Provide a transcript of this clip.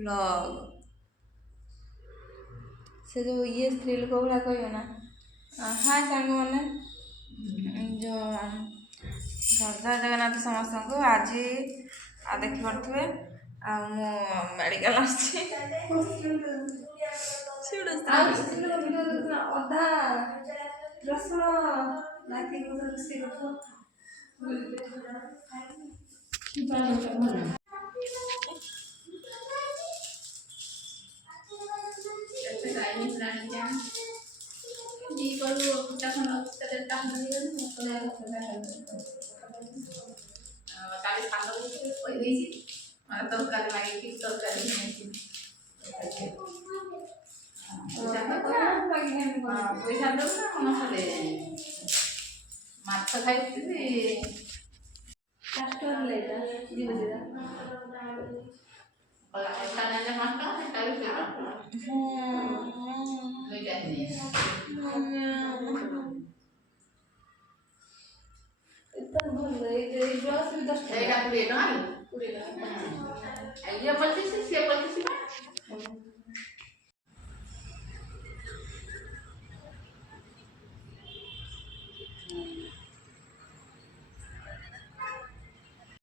blog से जो ये स्त्री लोक गुड़ा कह ना हाय साଙ୍ଗମାନେ जो जय जगन्नाथ समस्त को आज देखिपे मेडिकल अधा रसुण ମାଛ ଖାଇଥିଲି କାଷ୍ଟର ଲେଟା ଦିବସିରା କଲା ଏଟା ନେଲେ ମାଛ ଏଟା ବି ସେଟା ଦୁଇଟା ନି ଏତ ଭଲ ଏଇ ଗ୍ଲାସ ବି 10 ଟଙ୍କା ଏଇଟା 20 ଟଙ୍କା 20 ଟଙ୍କା ଆଇया 25 ସେ 25